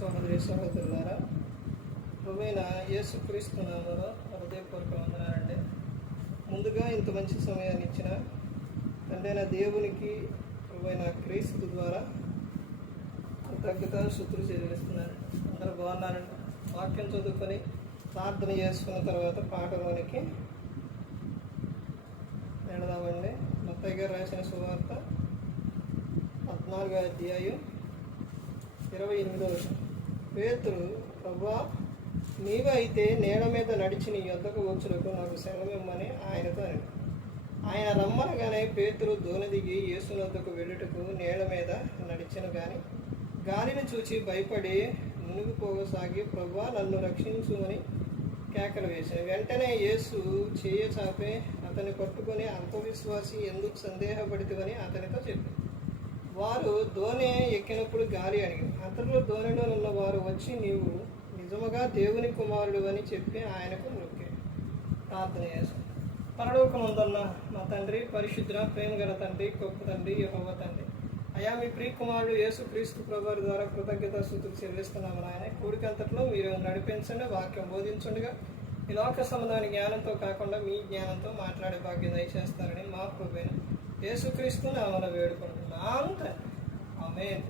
సహోదరి సహోదరులారా, ప్రభువైన యేసుక్రీస్తు నామములో హృదయపూర్వక వందనాలండి. ముందుగా ఇంత మంచి సమయాన్ని ఇచ్చిన తండ్రైన దేవునికి ప్రభువైన క్రీస్తు ద్వారా కృతజ్ఞతాస్తుతులు చెల్లిస్తున్నాను. అందరూ బాగున్నారండి. వాక్యం చదువుకొని ప్రార్థన చేసుకున్న తర్వాత పాటలోనికి వెళదామండి. మత్తయి గారు రాసిన సువార్త 14వ అధ్యాయం 28వ వచనం. పేతురు, ప్రభువా, నీవు అయితే నేల మీద నడిచి నీ యొద్దకు వచ్చుటకు నాకు సెలవిమ్మని ఆయనతో అని. ఆయన రమ్మనగానే పేతురు దోణి దిగి యేసు వద్దకు వెళ్ళుటకు నేల మీద నడిచెను. కానీ గాలిని చూచి భయపడి మునిగిపోసాగి, ప్రభువా, నన్ను రక్షించుమని కేకలు వేశాను. వెంటనే యేసు చెయ్యి చాపి అతన్ని పట్టుకొని, అల్పవిశ్వాసి, ఎందుకు సందేహపడితివని అతనితో చెప్పారు. వారు దోణి ఎక్కినప్పుడు గాలి అడిగారు. అంతలో దోణిలో ఉన్న వారు వచ్చి, నీవు నిజముగా దేవుని కుమారుడు అని చెప్పి ఆయనకు మొక్కారు. ప్రార్థన చేశారు. పరలోకమందున్న మా తండ్రి, పరిశుద్ధ ప్రేమ గల తండ్రి, గొప్ప తండ్రి, యెహోవా తండ్రి, అయా మీ ప్రియ కుమారుడు యేసుక్రీస్తు ప్రభువారి ద్వారా కృతజ్ఞతాస్తుతులు చెల్లిస్తున్నాము. ఆయన కూడికంతట్లో మీరు నడిపించండి, వాక్యం బోధించుండగా ఈ లోక సంబంధమైన జ్ఞానంతో కాకుండా మీ జ్ఞానంతో మాట్లాడే భాగ్యం దయచేస్తారని మా ప్రభువైన యేసుక్రీస్తు నామములో వేడుకుంటున్నాము తండ్రి. ఆమేన్.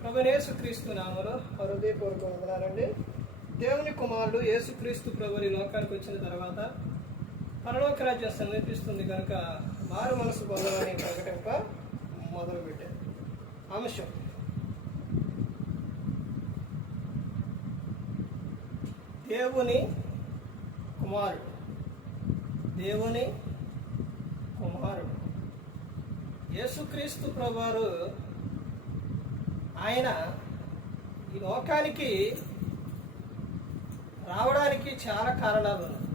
ప్రభువైన యేసుక్రీస్తు నామములో హృదయపూర్వక వందనాలండి. దేవుని కుమారుడు యేసుక్రీస్తు ప్రభువు ఈ లోకానికి వచ్చిన తర్వాత పరలోక రాజ్యం సమీపిస్తుంది కనుక మారు మనసు పొందమని ప్రకటింప మొదలుపెట్టారు. అంశం దేవుని కుమారుడు. దేవుని కుమారుడు యేసుక్రీస్తు ప్రభువారు ఆయన ఈ లోకానికి రావడానికి చాలా కారణాలు ఉన్నాయి.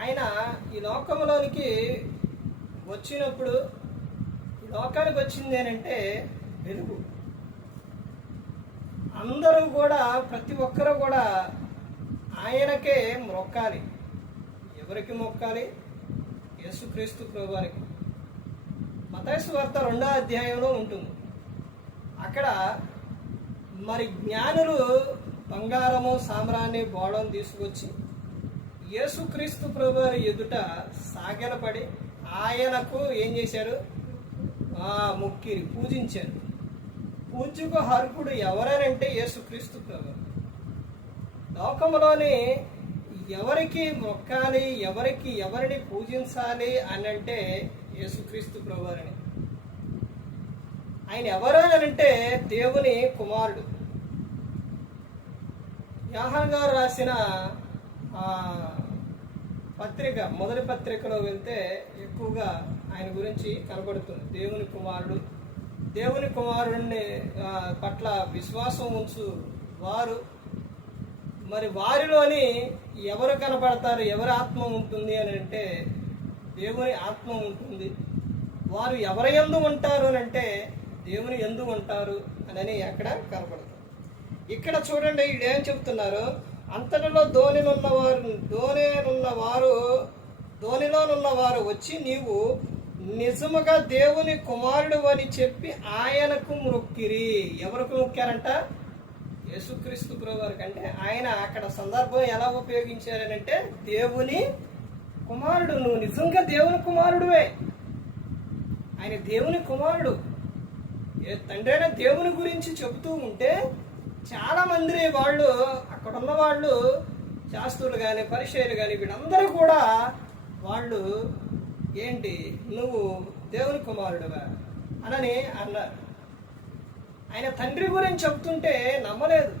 ఆయన ఈ లోకంలోనికి వచ్చినప్పుడు ఈ లోకానికి వచ్చింది ఏంటంటే వెలుగు. అందరూ కూడా, ప్రతి ఒక్కరూ కూడా ఆయనకే మొక్కాలి. ఎవరికి మొక్కాలి? యేసుక్రీస్తు ప్రభువారికి. మత్తయి సువార్త 2వ అధ్యాయంలో ఉంటుంది. అక్కడ మరి జ్ఞానులు బంగారము, సామ్రాన్ని, బోళం తీసుకొచ్చి యేసుక్రీస్తు ప్రభువారి ఎదుట సాగిలపడి ఆయనకు ఏం చేశారు? మొక్కిరి, పూజించారు. పూజకు అర్హుడు ఎవరనంటే యేసుక్రీస్తు ప్రభువారు. లోకంలోని ఎవరికి మొక్కాలి, ఎవరిని పూజించాలి అని అంటే యేసుక్రీస్తు ప్రభువారిని. ఆయన ఎవరనంటే దేవుని కుమారుడు. యోహాను గారు రాసిన పత్రిక, మొదటి పత్రికలో వెళ్తే ఎక్కువగా ఆయన గురించి కనబడుతుంది. దేవుని కుమారుడు, దేవుని కుమారుడిని పట్ల విశ్వాసం ఉంచు వారు, మరి వారిలోని ఎవరు కనబడతారు, ఎవరి ఆత్మ ఉంటుంది అని అంటే దేవుని ఆత్మ ఉంటుంది. వారు ఎవరి యందు ఉంటారు అని అంటే దేవుని యందు ఉంటారు అని అక్కడ కనబడుతుంది. ఇక్కడ చూడండి, ఏం చెప్తున్నారు? అంతటిలో దోణిలోనున్న వారు వచ్చి, నీవు నిజముగా దేవుని కుమారుడు అని చెప్పి ఆయనకు మొక్కిరి. ఎవరికి మొక్కారంట? యేసుక్రీస్తు ప్రభువారికి. అంటే ఆయన అక్కడ సందర్భం ఎలా ఉపయోగించారనంటే దేవుని కుమారుడు. నువ్వు నిజంగా దేవుని కుమారుడువే. ఆయన దేవుని కుమారుడు. తండ్రి అయిన దేవుని గురించి చెబుతూ ఉంటే చాలా మంది వాళ్ళు, అక్కడ ఉన్న వాళ్ళు, శాస్త్రులు కానీ, పరిచయులు కానీ, వీళ్ళందరూ కూడా వాళ్ళు ఏంటి, నువ్వు దేవుని కుమారుడుగా అని అన్నారు. ఆయన తండ్రి గురించి చెప్తుంటే నమ్మలేదు.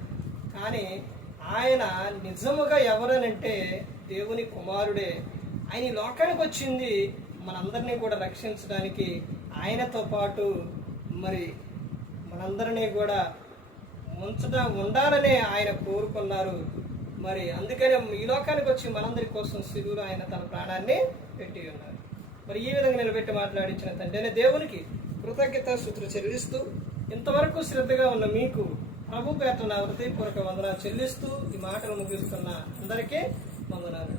కానీ ఆయన నిజముగా ఎవరనంటే దేవుని కుమారుడే. ఆయన ఈ లోకానికి వచ్చింది మనందరినీ కూడా రక్షించడానికి. ఆయనతో పాటు మరి మనందరినీ కూడా ఉండాలనే ఆయన కోరుకున్నారు. మరి అందుకనే ఈ లోకానికి వచ్చి మనందరి కోసం సిలువలో ఆయన తన ప్రాణాన్ని పెట్టి ఉన్నారు. మరి ఈ విధంగా నిలబెట్టి మాట్లాడించిన తండ్రి దేవునికి కృతజ్ఞతాస్తుతులు చెల్లిస్తూ, ఇంతవరకు శ్రద్ధగా ఉన్న మీకు ప్రభు పేట నా హృదయపూర్వక వందనాలు చెల్లిస్తూ ఈ మాటలు ముగిస్తున్న అందరికీ వందనాలు.